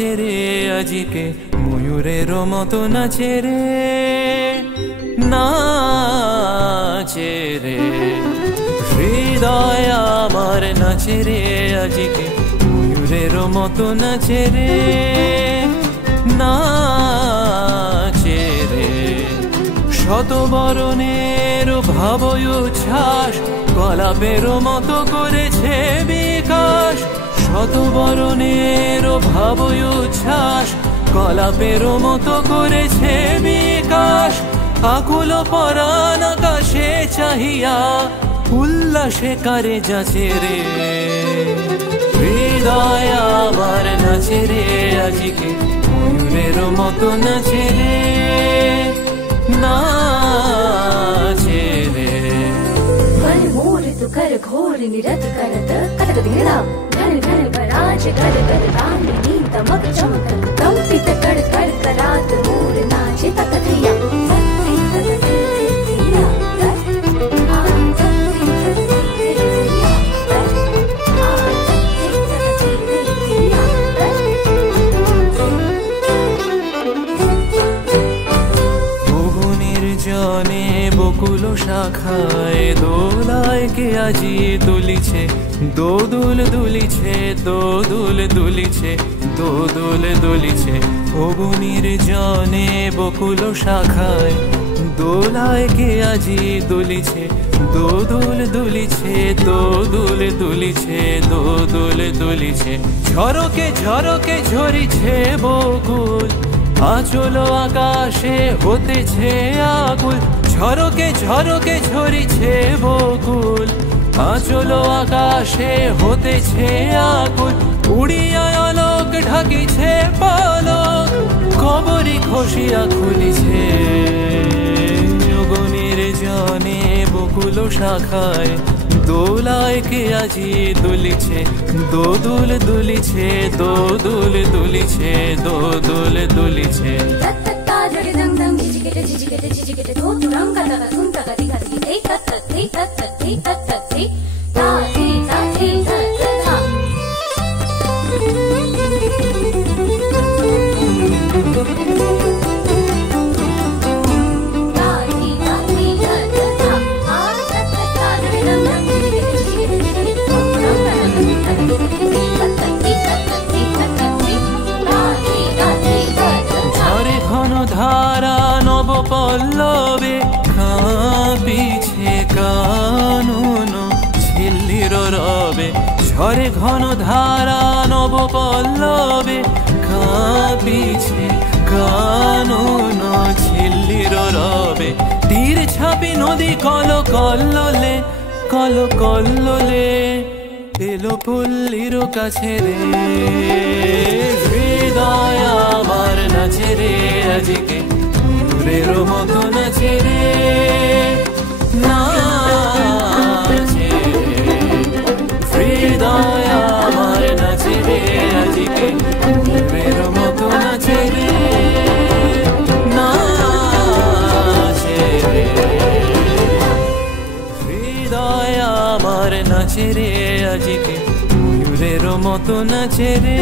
নাচে রে আজিকে ময়ূরের মতো নাচে রে নাচে রে হৃদয় আমার নাচে রে আজিকে ময়ূরের মতো নাচে রে নাচে রে শত বরণের ভাবই উচ্ছ্বাস গোলাপের মতো করেছে বিকাশ শত বরণের ভাবই উচ্ছ্বাস গোলাপের মতো করেছে বিকাশ আকুল পরাণ আকাশে চাহিয়া উল্লাসে কারে যাচ্ছে রে হৃদয় আমার নাচে রে আজিকে ময়ূরের মতো নাচে রে नाचे रे मन मोर तू कर घोर निरत करत कटक दिला घन घन कराज कर कर रानी तमक चमक तम पित कर कर करात मोर नाचे तक थैया জনে বকুল শাখায় দোলায় কে আজি দুলিছে দোদুল দুলিছে দোদুল দুলিছে দোদুল দুলিছে অগুনির জনে বকুল শাখায় দোলায় কে আজি দুলিছে দোদুল দুলিছে দোদুল দুলিছে দোদুল দুলিছে ঝরকে ঝরকে ঝরিছে বকুল আচলো আকাশে হতেছে আকুল ঝরকে ঝরকে ঝরিছে বকুল আচলো আকাশে হতেছে আকুল উড়িয়া আলোক ঢাকিছে পালক কবরি খসিয়া খুলিছে অগুনির জনে বকুল শাখায় দোলায় কে আজি দুলিছে দোদুল দুলিছে দোদুল দুলিছে দোদুল দুলিছে तत्ता जगे दंग दंग झिझिकेटे तो तुरंग कदा तुम तक दिखा दी ए तत्त ए तत्त ए तत्त ए ता ए ता ए तत्त ता ধারা নব পল্লবে কাঁপিছে কানন ঝিল্লির রবে ঝরে ঘন ধারা নব পল্লবে কাঁপিছে কানন ঝিল্লির রবে তীর ছাপি নদী কল কল্লোলে কল কল্লোলে এলো পল্লীর কাছে রে হৃদয় আমার নাচে রে আজিকে ময়ূরের মতো নাচে রে নাচে হৃদয় আমার নাচে রে আজিকে ময়ূরের মতো নাচে রে নাচে হৃদয় আমার নাচে রে আজিকে ময়ূরের মতো নাচে রে